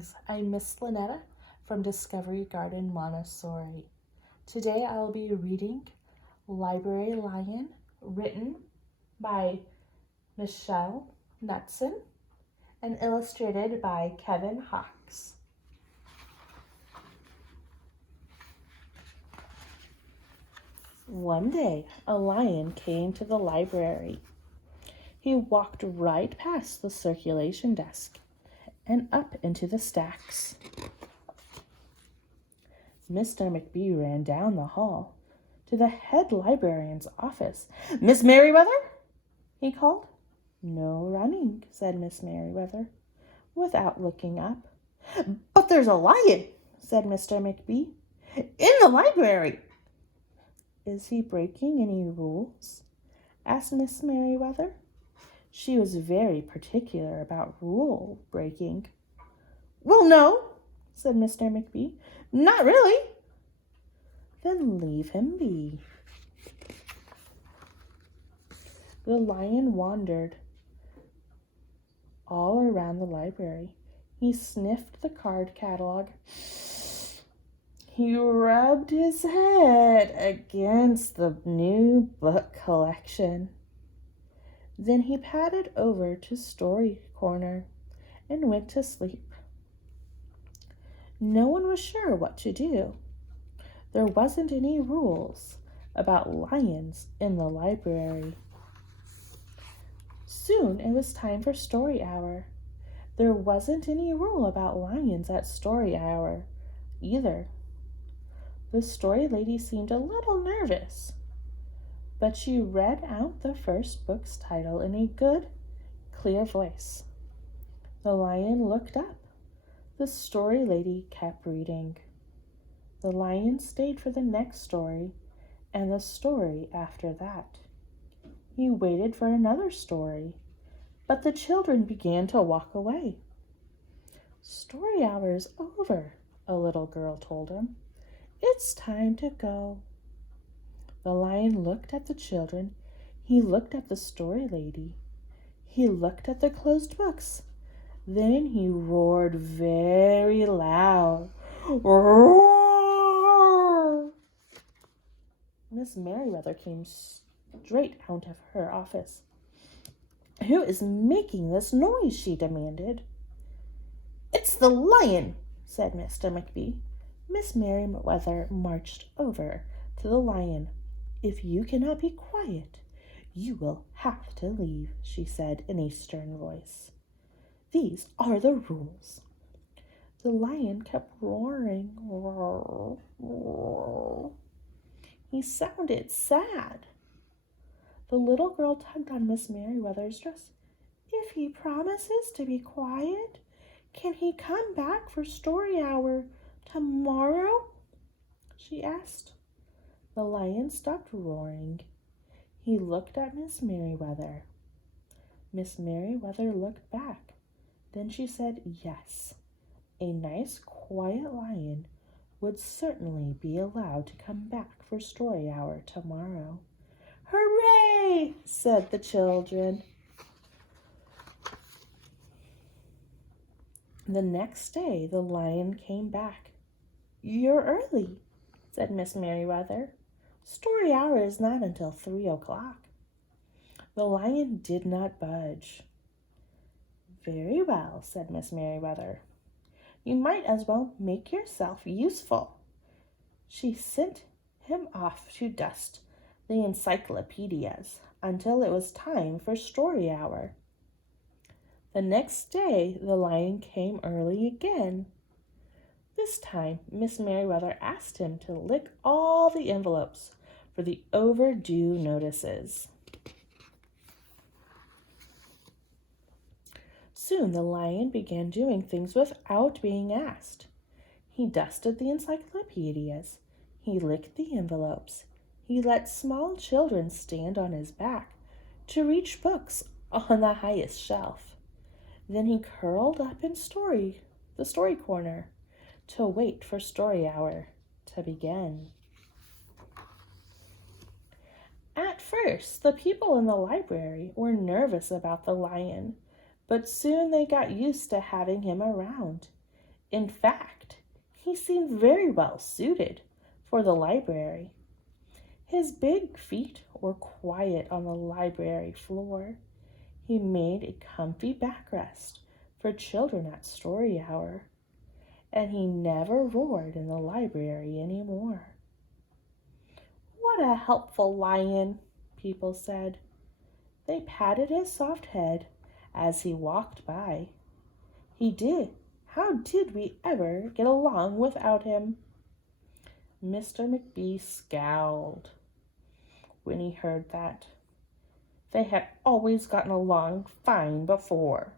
Greetings, I'm Miss Lynetta from Discovery Garden Montessori. Today I'll be reading Library Lion, written by Michelle Knutson and illustrated by Kevin Hawks. One day, a lion came to the library. He walked right past the circulation desk and up into the stacks. Mr. McBee ran down the hall to the head librarian's office. "Miss Merriweather?" he called. "No running," said Miss Merriweather, without looking up. "But there's a lion," said Mr. McBee, "in the library." "Is he breaking any rules?" asked Miss Merriweather. She was very particular about rule breaking. "Well, no," said Mr. McBee. "Not really." "Then leave him be." The lion wandered all around the library. He sniffed the card catalog. He rubbed his head against the new book collection. Then he padded over to Story Corner and went to sleep. No one was sure what to do. There wasn't any rules about lions in the library. Soon it was time for story hour. There wasn't any rule about lions at story hour either. The story lady seemed a little nervous, but she read out the first book's title in a good, clear voice. The lion looked up. The story lady kept reading. The lion stayed for the next story and the story after that. He waited for another story, but the children began to walk away. "Story hour is over," a little girl told him. "It's time to go." The lion looked at the children. He looked at the story lady. He looked at the closed books. Then he roared very loud. "Roar!" Miss Merriweather came straight out of her office. "Who is making this noise?" she demanded. "It's the lion," said Mr. McBee. Miss Merriweather marched over to the lion. "If you cannot be quiet, you will have to leave," she said in a stern voice. "These are the rules." The lion kept roaring. Roar, roar. He sounded sad. The little girl tugged on Miss Merriweather's dress. "If he promises to be quiet, can he come back for story hour tomorrow?" she asked. The lion stopped roaring. He looked at Miss Merriweather. Miss Merriweather looked back. Then she said yes. A nice, quiet lion would certainly be allowed to come back for story hour tomorrow. "Hooray!" said the children. The next day, the lion came back. "You're early," said Miss Merriweather. "Story hour is not until 3 o'clock." The lion did not budge. "Very well," said Miss Merriweather. "You might as well make yourself useful." She sent him off to dust the encyclopedias until it was time for story hour. The next day, the lion came early again. This time, Miss Merriweather asked him to lick all the envelopes for the overdue notices. Soon the lion began doing things without being asked. He dusted the encyclopedias. He licked the envelopes. He let small children stand on his back to reach books on the highest shelf. Then he curled up in the story corner to wait for story hour to begin. At first, the people in the library were nervous about the lion, but soon they got used to having him around. In fact, he seemed very well suited for the library. His big feet were quiet on the library floor. He made a comfy backrest for children at story hour, and he never roared in the library anymore. "What a helpful lion," people said. They patted his soft head as he walked by. How did we ever get along without him? Mr. McBee scowled when he heard that. They had always gotten along fine before.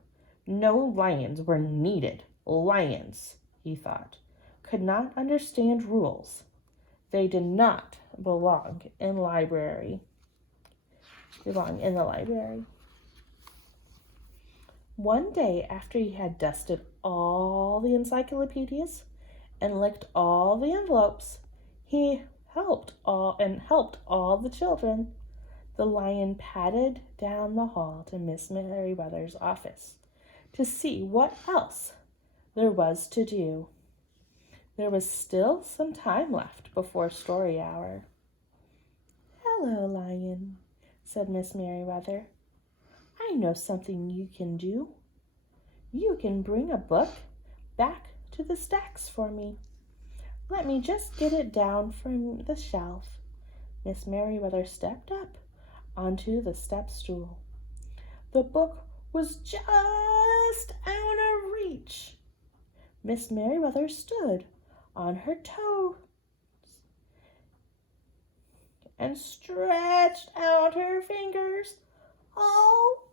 No lions were needed. Lions, he thought, could not understand rules. They did not belong in the library. One day, after he had dusted all the encyclopedias and licked all the envelopes, he helped all the children. The lion padded down the hall to Miss Merriweather's office to see what else there was to do. There was still some time left before story hour. "Hello, Lion," said Miss Merriweather. "I know something you can do. You can bring a book back to the stacks for me. Let me just get it down from the shelf." Miss Merriweather stepped up onto the step stool. The book was just out of reach. Miss Merriweather stood on her toes and stretched out her fingers. "Almost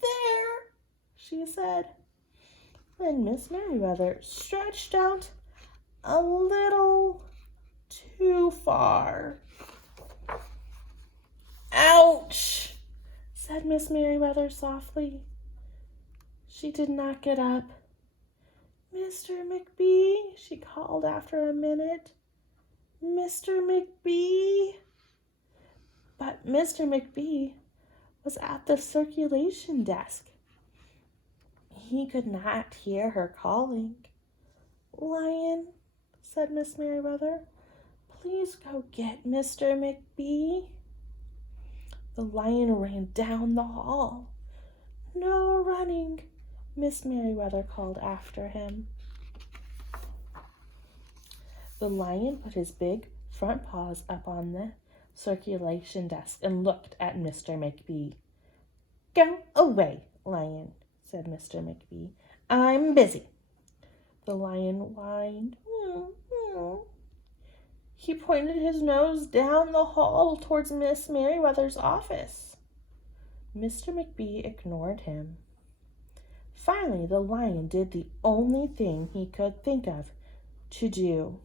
there," she said. Then Miss Merriweather stretched out a little too far. "Ouch," said Miss Merriweather softly. She did not get up. "Mr. McBee," she called after a minute. "Mr. McBee." But Mr. McBee was at the circulation desk. He could not hear her calling. "Lion," said Miss Merriweather, "please go get Mr. McBee." The lion ran down the hall. "No running," Miss Merriweather called after him. The lion put his big front paws up on the circulation desk and looked at Mr. McBee. "Go away, Lion," said Mr. McBee. "I'm busy." The lion whined. He pointed his nose down the hall towards Miss Merriweather's office. Mr. McBee ignored him. Finally, the lion did the only thing he could think of to do.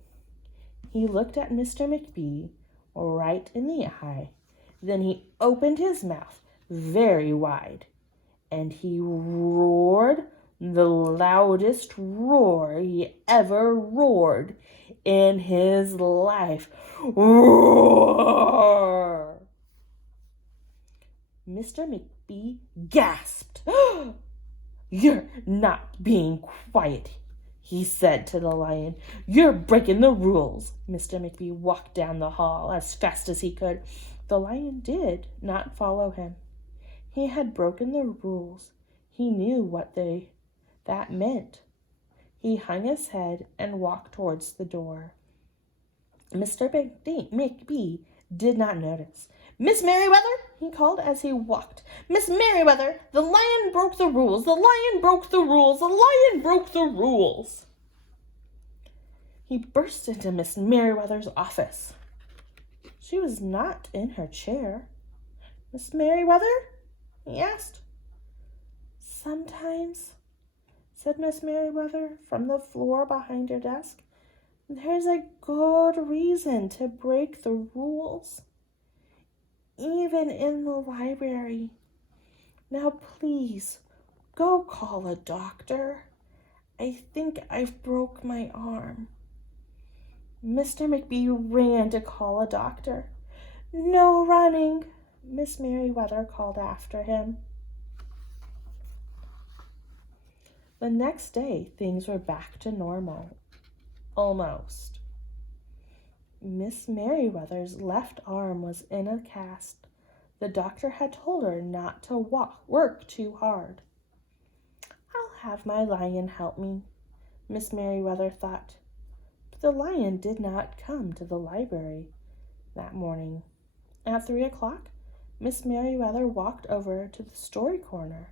He looked at Mr. McBee right in the eye. Then he opened his mouth very wide, and he roared the loudest roar he ever roared in his life. Roar! Mr. McBee gasped. "You're not being quiet," he said to the lion. "You're breaking the rules." Mr. McBee walked down the hall as fast as he could. The lion did not follow him. He had broken the rules. He knew what that meant. He hung his head and walked towards the door. Mr. McBee did not notice. "Miss Merriweather," he called as he walked. "Miss Merriweather, the lion broke the rules. The lion broke the rules. The lion broke the rules." He burst into Miss Merriweather's office. She was not in her chair. "Miss Merriweather?" he asked. "Sometimes," said Miss Merriweather from the floor behind her desk, "there's a good reason to break the rules, even in the library. Now please, go call a doctor. I think I've broke my arm." Mr. McBee ran to call a doctor. "No running," Miss Merriweather called after him. The next day, things were back to normal. Almost. Miss Merriweather's left arm was in a cast. The doctor had told her not to work too hard. I'll have my lion help me, Miss Merriweather thought. But the lion did not come to the library that morning. At 3 o'clock, Miss Merriweather walked over to the story corner.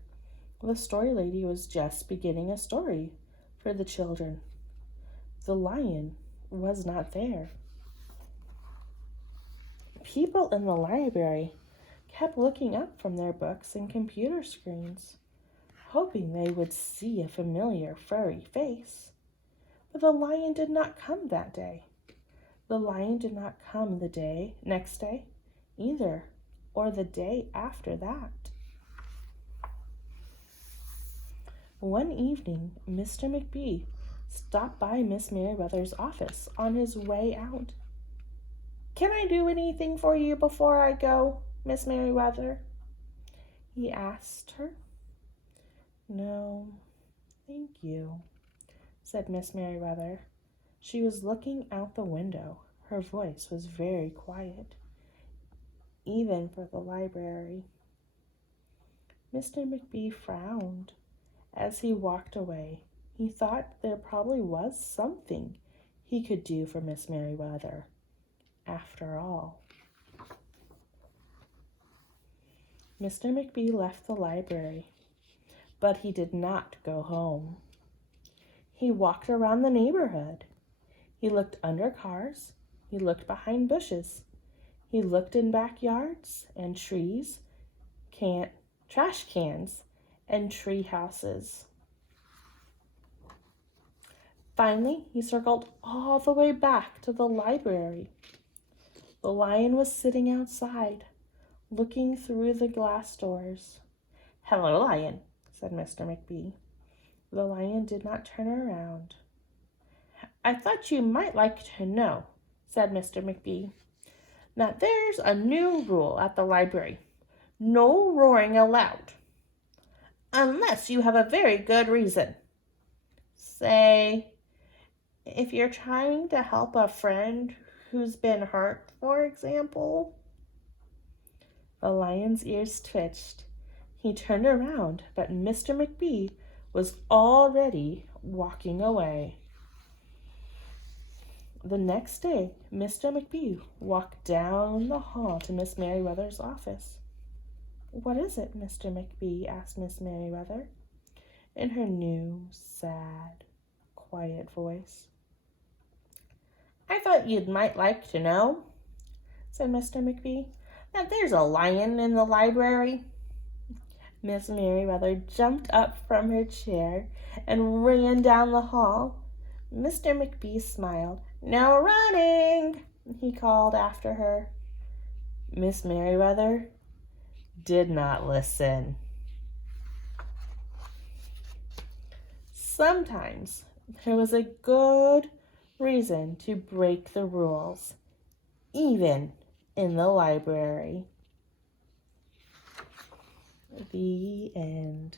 The story lady was just beginning a story for the children. The lion was not there. People in the library kept looking up from their books and computer screens, hoping they would see a familiar furry face. But the lion did not come that day. The lion did not come the next day either, or the day after that. One evening, Mr. McBee stopped by Miss Merriweather's office on his way out. Can I do anything for you before I go, Miss Merriweather? He asked her. No, thank you, said Miss Merriweather. She was looking out the window. Her voice was very quiet, even for the library. Mr. McBee frowned as he walked away. He thought there probably was something he could do for Miss Merriweather, after all. Mr. McBee left the library, but he did not go home. He walked around the neighborhood. He looked under cars. He looked behind bushes. He looked in backyards and trees, trash cans, and tree houses. Finally, he circled all the way back to the library. The lion was sitting outside, looking through the glass doors. Hello, lion, said Mr. McBee. The lion did not turn around. I thought you might like to know, said Mr. McBee, that there's a new rule at the library. No roaring allowed, unless you have a very good reason. Say, if you're trying to help a friend who's been hurt, for example. The lion's ears twitched. He turned around, but Mr. McBee was already walking away. The next day, Mr. McBee walked down the hall to Miss Merriweather's office. What is it, Mr. McBee? Asked Miss Merriweather in her new, sad, quiet voice. I thought you might like to know, said Mr. McBee, that there's a lion in the library. Miss Merriweather jumped up from her chair and ran down the hall. Mr. McBee smiled. No running, he called after her. Miss Merriweather did not listen. Sometimes there was a good reason to break the rules, even in the library. The end.